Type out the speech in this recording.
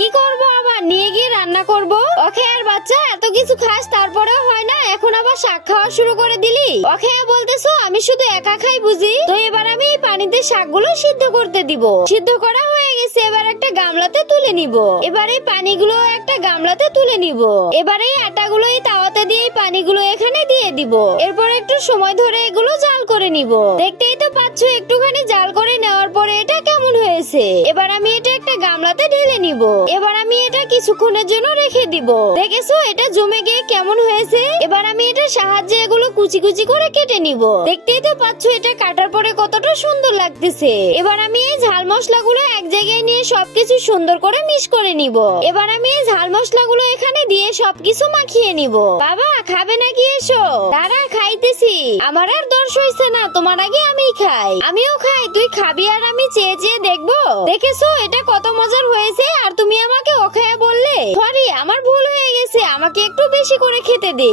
কি করব, আবার নিয়ে গিয়ে রান্না করব। অখেয়ার বাচ্চা, এত কিছু খাস তারপরেও হয় না, এখন আবার শাক খাওয়া শুরু করে দিলি। অখেয়া বলতেছো আমি শুধু একা খাই বুঝি? তো এবার আমি এই পানিতে শাকগুলো সিদ্ধ করতে দিব। সিদ্ধ করা হয়ে গেছে, এবার একটা গামলাতে তুলে নিব। এবার এই পানিগুলো একটা গামলাতে তুলে নিব। এবার এই আটাগুলো এই তাওয়াতে দিয়ে এই পানিগুলো এখানে দিয়ে দিব। এরপর একটু সময় ধরে এগুলো জাল করে নিব। দেখতেই তো পাচ্ছ, একটুখানি জাল করে নেওয়ার পরে এটা কেমন হয়েছে। এবার আমি এটা একটা গামলাতে ঢেলে নিব। এবার আমি এটা কিছুক্ষণের জন্য রেখে দিব। দেখেছো এটা জমে গিয়ে কেমন হয়েছে। এবার আমি এটার সাহায্যে এগুলো কুচি কুচি করে কেটে নিব। দেখতেই তো পাচ্ছ এটা কাটার পরে কতটা সুন্দর লাগতেছে। এবার আমি এই ঝাল মশলাগুলো এক জায়গায় নিয়ে সবকিছু সুন্দর করে মিক্স করে নিব। এবার আমি এই ঝাল মশলাগুলো এখানে দিয়ে সবকিছু মাখিয়ে নিব। বাবা খাবে নাকি? এসো, দাঁড়া খাইতেছি। আমার আর দর্শ হইছে না, তোমার আগে আমি খাই। আমিও খাই, তুই খাবি আর আমি চেয়ে চেয়ে দেখবো। দেখেছো এটা কত মজার হয়েছে, আর তুমি আমাকে অখায়া বললে। সরি, আমার ভুল হয়ে গেছে, আমাকে একটু বেশি করে খেতে দে।